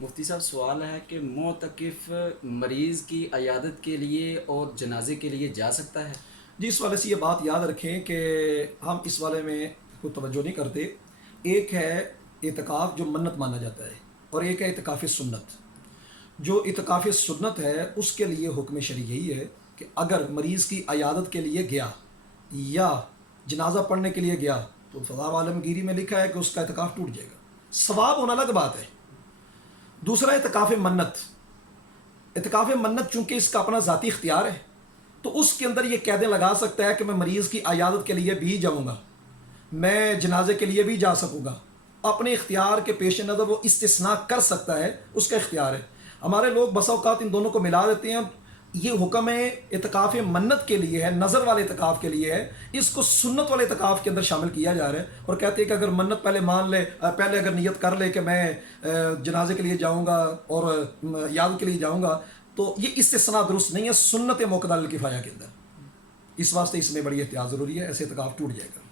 مفتی صاحب سوال ہے کہ معتکف مریض کی عیادت کے لیے اور جنازے کے لیے جا سکتا ہے؟ جی، اس والے سے یہ بات یاد رکھیں کہ ہم اس والے میں کوئی توجہ نہیں کرتے. ایک ہے اعتکاف جو منت مانا جاتا ہے، اور ایک ہے اعتکاف سنت. جو اعتکاف سنت ہے اس کے لیے حکم شرعی یہی ہے کہ اگر مریض کی عیادت کے لیے گیا یا جنازہ پڑھنے کے لیے گیا تو ثواب عالمگیری میں لکھا ہے کہ اس کا اعتکاف ٹوٹ جائے گا. ثواب ہونا الگ بات ہے. دوسرا اعتکاف منت. اعتکاف منت چونکہ اس کا اپنا ذاتی اختیار ہے تو اس کے اندر یہ قیدیں لگا سکتا ہے کہ میں مریض کی عیادت کے لیے بھی جاؤں گا، میں جنازے کے لیے بھی جا سکوں گا. اپنے اختیار کے پیش نظر وہ استثناء کر سکتا ہے، اس کا اختیار ہے. ہمارے لوگ بسا اوقات ان دونوں کو ملا دیتے ہیں. یہ حکم ہے اعتکاف منت کے لیے ہے، نظر والے اعتکاف کے لیے ہے. اس کو سنت والے اعتکاف کے اندر شامل کیا جا رہا ہے، اور کہتے ہیں کہ اگر منت پہلے مان لے، پہلے اگر نیت کر لے کہ میں جنازے کے لیے جاؤں گا اور یاد کے لیے جاؤں گا، تو یہ استثناء درست نہیں ہے سنت موقدہ الکفایہ کے اندر. اس واسطے اس میں بڑی احتیاط ضروری ہے، ایسے اعتکاف ٹوٹ جائے گا.